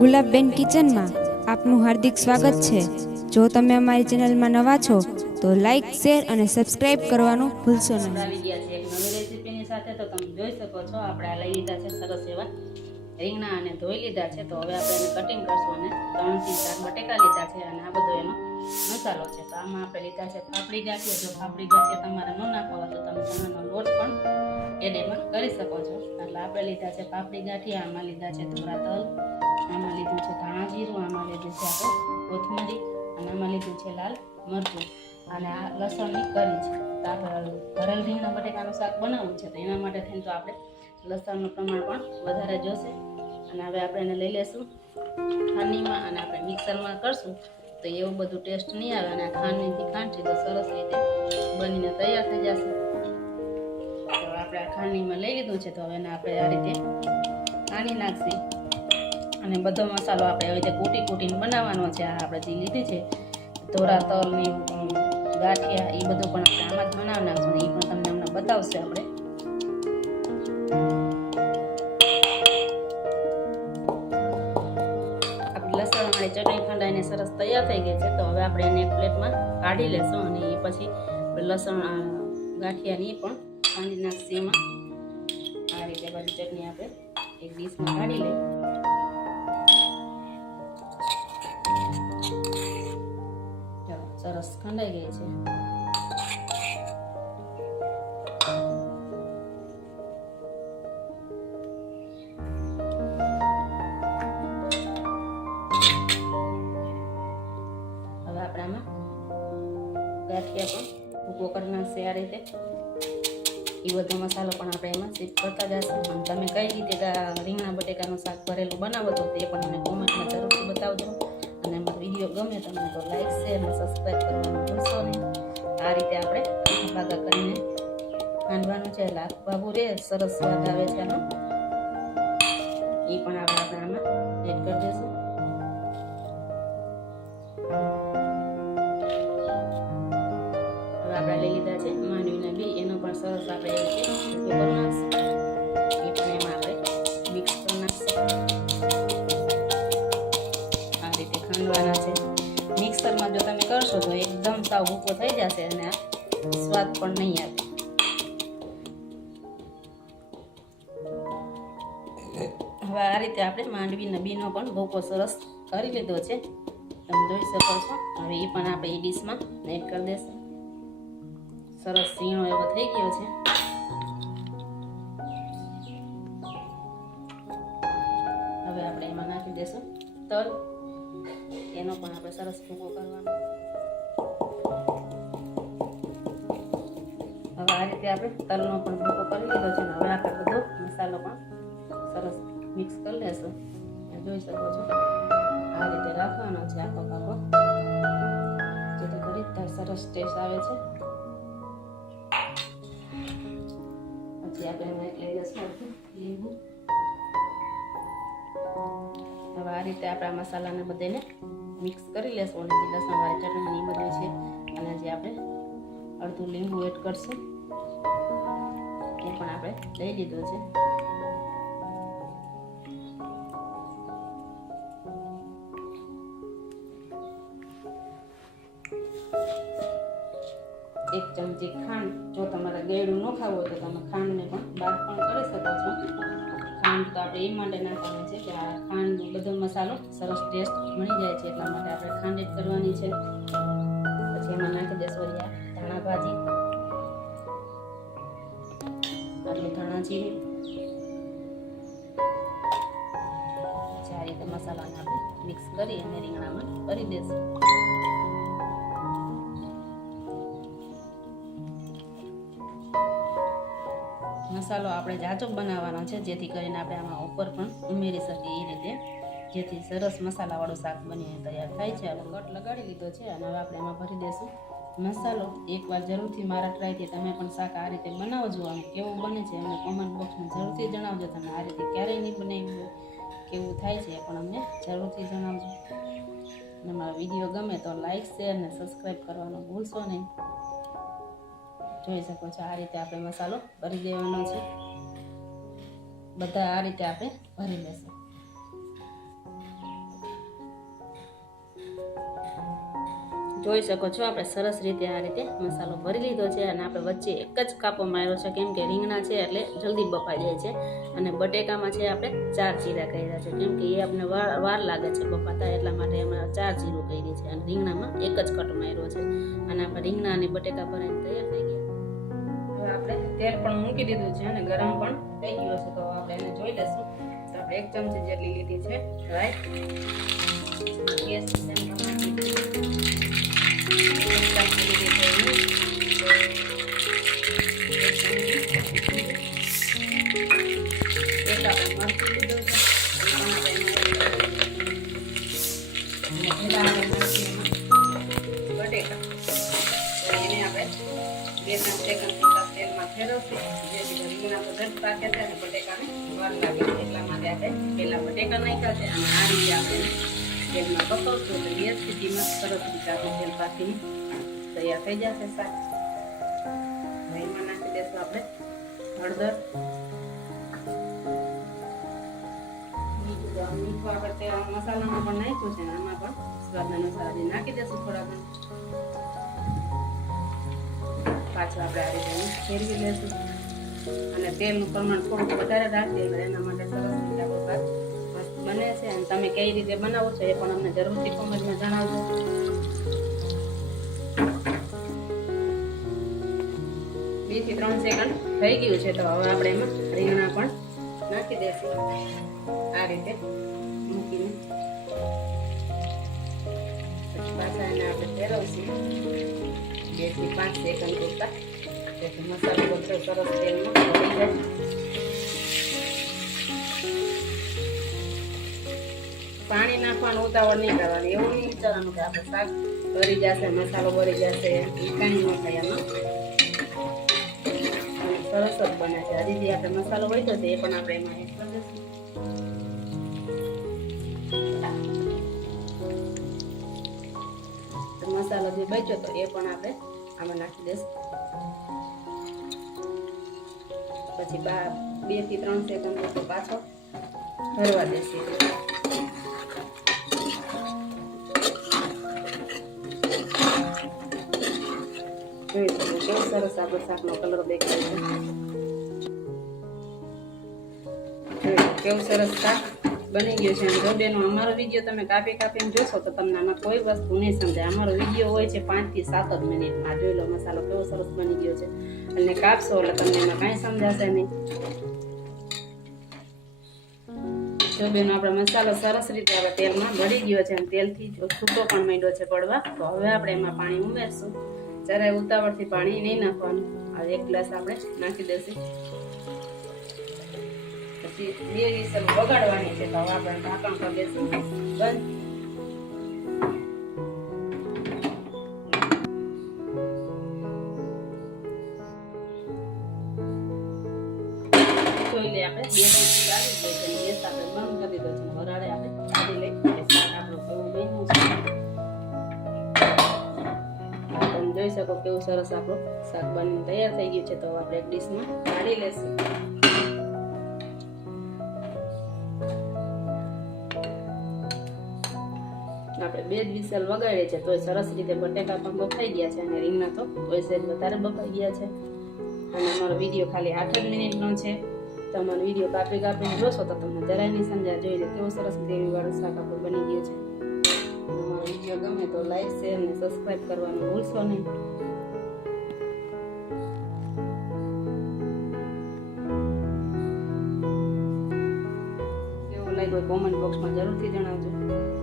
ગુલાબબેન કિચનમાં આપનું હાર્દિક સ્વાગત છે. જો તમે અમારી ચેનલમાં નવા છો, તો લાઈક શેર અને સબસ્ક્રાઇબ કરવાનું ભૂલશો નહીં. નવી રેસીપીની સાથે, તો તમે જોઈ શકો છો, આપણે આ લઈ લીધા છે સરસ એવા રીંગણા અને ધોઈ લીધા છે. તો હવે આપણે એને કટિંગ કરશું અને ત્રણથી ચાર બટેકા લીધા છે અને આ બધો એનો મસાલો છે. તો આમાં આપણે લીધા છે પાપડી ગાંઠિયા જો પાપડી ગાંઠિયા તમારે ન નાખવા હોય તો તમે ચણાનો લોટ પણ એડ એમાં કરી શકો છો. એટલે આપણે લીધા છે પાપડી ગાંઠિયા, આમાં લીધા છે થોડા તલ, આમાં લીધું છે ધાણા જીરું, આમાં લીધું છે આપણે કોથમરી, અને આમાં લીધું છે લાલ મરચું. અને આ લસણની કરી છે. તો આપણે ભરેલ રીંગણા બટેકાનું શાક બનાવવું છે, તો એના માટે થઈને તો આપણે લસણનું પ્રમાણ પણ વધારે જોશે. અને હવે આપણે એને લઈ લેશું. ખાનીમાં અને આપણે મિક્સરમાં કરશું. તો એવું બધું ટેસ્ટ નહીં આવે અને આ ખાંડની ખાંડ છે તો સરસ રીતે બનીને તૈયાર થઈ જશે. તો આપણે આ ખાંડીમાં લઈ લીધું છે, તો હવે એને આપણે આ રીતે ખાંડી નાખશી. અને બધો મસાલો આપણે આવી રીતે કૂટી કૂટીને બનાવવાનો છે, આ આપણે જે લીધી છે, ધોરા તલની ગાંઠિયા એ બધું પણ આપણે આમાં જ બનાવી નાખશું એ પણ તમને હમણાં બતાવશે આપણી. તૈયાર થઈ ગઈ છે, તો હવે આપણે એને એક પ્લેટમાં કાઢી લેશું અને એ પછી લસણ ગાંઠિયાની પણ ખાંડી નાખશું એમાં. આ રીતે બધી ચટણી આપણે એક ડીશમાં કાઢી ચાલો, સરસ ખંડાઈ ગઈ છે. ભૂકો આ રીતે એ બધો મસાલો પણ આપણે એમાં શિફ્ટ કરતા જશું. અને તમે કઈ રીતે રીંગણા, બટેકાનું શાક ભરેલું બનાવો છો તે પણ મને કોમેન્ટમાં જરૂરથી બતાવજો. અને મારો વીડિયો ગમે તમને તો લાઈક શેર અને સબસ્ક્રાઈબ કરવાનું ભૂલશો નહીં. આ રીતે આપણે ભાગા કરીને ખાંડવાનું છે. એટલે બાબુ રે, સરસ સ્વાદ આવે છે એનો એ પણ આપણે આપણે આમાં એડ કરી દઈશું સાવ ભૂકો થઈ જશે અને સ્વાદ પણ નહીં આવે. હવે આ રીતે આપણે માંડવીના બીનો પણ ભૂકો સરસ કરી લીધો છે. તમે જોઈ શકો છો. હવે એ પણ આપણે એ ડીશમાં એડ કરી દઈશું સરસ સીણો એવો થઈ ગયો છે. હવે આપણે એમાં નાખી દેશું તલ. એનો પણ આપણે સરસ ભૂકો કરવાનો. રીતે આપણે તલનો પણ ભૂકો કરી લીધો છે હવે આપણે બધો મસાલો પણ સરસ મિક્સ કરી લેશું. જોઈ શકો છો. આ રીતે રાખવાનો છે આખો કાપો જેથી કરી ત્યાં સરસ ટેસ્ટ આવે છે. પછી આપણે એમાં લઈ જશું લીંબુ. હવે આ રીતે આપણે મસાલાને બધાને મિક્સ કરી લેશું અને જે લસણવાળી ચટણી બધું છે. અને જે આપણે અડધું લીંબુ એડ કરશું. પણ આપણે લઈ લીધો છે. એક ચમચી ખાંડ, જો તમારે ગળ્યું ન ખાવું હોય તો તમે ખાંડને પણ બાદ પણ કરી શકો છો. ખાંડ તો આપણે એ માટે નાખવાની છે કે આ ખાંડ બધો મસાલો સરસ ટેસ્ટ મળી જાય છે એટલા માટે આપણે ખાંડ એડ કરવાની છે. પછી એમાં નાખી વરિયા ધાણા ભાજી. આટલું ધાણા જીરું આ રીતે મસાલાને આપણે મિક્સ કરી અને રીંગણામાં કરી દઈશું મસાલો આપણે જાચો બનાવવાનો છે, જેથી કરીને આપણે આમાં ઉપર પણ ઉમેરી શકીએ એ રીતે. જેથી સરસ મસાલાવાળું શાક બનીને તૈયાર થાય છે. હવે કટ લગાડી લીધો છે અને હવે આપણે એમાં ભરી દઈશું મસાલો એકવાર જરૂરથી મારા ટ્રાયથી તમે પણ શાક આ રીતે બનાવજો અને કેવું બને છે અમને કોમેન્ટ બોક્સમાં જરૂરથી જણાવજો તમે આ રીતે ક્યારેય નહીં બનાવ્યું કેવું થાય છે પણ અમને જરૂરથી જણાવજો. અને મારો વીડિયો ગમે તો લાઇક શેર અને સબસ્ક્રાઈબ કરવાનું ભૂલશો નહીં. જોઈ શકો છો આ રીતે આપણે મસાલો ભરી દેવાનો છે. બધા આ રીતે આપણે ભરી લેશું. જોઈ શકો છો, આપણે સરસ રીતે આ રીતે મસાલો ભરી લીધો છે અને આપણે વચ્ચે એક જ કાપો માર્યો છે, કેમ કે રીંગણા છે એટલે જલ્દી બફાઈ જાય છે. અને બટેકામાં છે આપણે ચાર ચીરા કર્યા છે, કેમ કે એ આપણે વાર લાગે છે બફાતા, એટલા માટે અમે ચાર ચીરું કરી છે અને રીંગણામાં એક જ કટ માર્યો છે. અને આપણે રીંગણા અને બટેકા ભરાઈને તૈયાર થઈ ગયા. હવે આપણે તેલ પણ મૂકી દીધું છે અને ગરમ પણ થઈ ગયો છે, તો આપણે એને જોઈ લઈશું. તો આપણે એક ચમચી જેટલી લીધી છે રાઈટ બટેકાને વાર લાગે એટલા માટે આપણે પહેલાં બટેકા નાખ્યા છે. અને આ રીતે આપણે તેલમાં પકવશું તો બે સ્થિતિમાં સરસ રીતે તેલ પાકીને તૈયાર થઈ જશે શાક એમાં નાખી દઈશું આપણે હળદર મીઠું આપણે તે મસાલામાં પણ નાખ્યું છે આમાં પણ સ્વાદ અનુસાર નાખી દઈશું થોડા પાછું આપણે ફેરવી લેશું અને તેલનું પ્રમાણ થોડુંક વધારે રાખીએ એના માટે સરસ રીતે આપણો બને છે અને તમે કઈ રીતે બનાવો છો એ પણ અમને જરૂરથી કોમેન્ટમાં જણાવજો. બેથી ત્રણ સેકન્ડ થઈ ગયું છે તો હવે આપણે એમાં રીંગણા પણ નાખી દઈશું આ રીતે મૂકીને. પછી એને આપણે ફેરવશું. બેથી પાંચ સેકન્ડ પૂરતા મસાલો બધો સરસ તેલમાં પાણી નાખવાનું ઉતાવળ નહીં કરવાની. એવું નહીં વિચારવાનું કે આપણે શાક ભરી જશે, મસાલો ભરી જશે, એ કાંઈ ન થાય એમાં. સરસ જ બને છે. હજી આપણે મસાલો હોય છે એ પણ આપણે એમાં એડ કરી દઈશું. તો મસાલો જે બચ્યો તો એ પણ આપણે આમાં નાખી દઈશું. પછી બા બેથી ત્રણ સેકન્ડ તો પાછો ભરવા દેશે કેવું સરસ આપણો શાકનો કલર દેખાય છે. કેવું સરસ શાક બની ગયું છે જોડેનો અમારો વીડિયો તમે કાપી કાપીને જોશો તો તમને આમાં કોઈ વસ્તુ નહીં સમજાય. અમારો વીડિયો હોય છે પાંચથી સાત જ મિનિટમાં. જોઈ લો, મસાલો કેવો સરસ બની ગયો છે. અને કાપશો એટલે તમને એમાં કાંઈ સમજાશે નહીં. જો બેનો, આપણો મસાલો સરસ રીતે આપણે તેલમાં ભળી ગયો છે અને તેલથી છૂટો પણ માંડ્યો છે પડવા તો હવે આપણે એમાં પાણી ઉમેરશું. જરાય ઉતાવળથી પાણી નહીં નાખવાનું, આ એક ગ્લાસ આપણે નાખી દઈશું પછી બે વિસલ વગાડવાની છે, તો આપણે ઢાંકણ કરી દઈશું બંધ. આપણે, બે ત્રણ લાગી ગઈ છે આપણે બંધ કરી દીધો વરાળે આપણે શકો કેવું સરસ આપણું શાક બની તૈયાર થઈ ગયું છે, તો આપણે એક ડીશમાં કાઢી લેશું. આપણે બે જ વિસલ વગાડીએ છીએ તોય સરસ રીતે બટેકા પણ બફાઈ ગયા છે અને રીંગણા તો તોય સહેજ વધારે બફાઈ ગયા છે. અને અમારો વીડિયો ખાલી આઠ જ મિનિટનો છે. તમારો વીડિયો કાપી કાપીને જોશો તો તમને જરાય નહીં સમજાય. જોઈ લે કેવો સરસ ગ્રેવીવાળું શાક આપણું બની ગયું છે. વીડિયો ગમે તો લાઈક શેર અને સબસ્ક્રાઈબ કરવાનું ભૂલશો નહીં. લાગ્યું કોમેન્ટ બોક્સમાં જરૂરથી જણાવજો.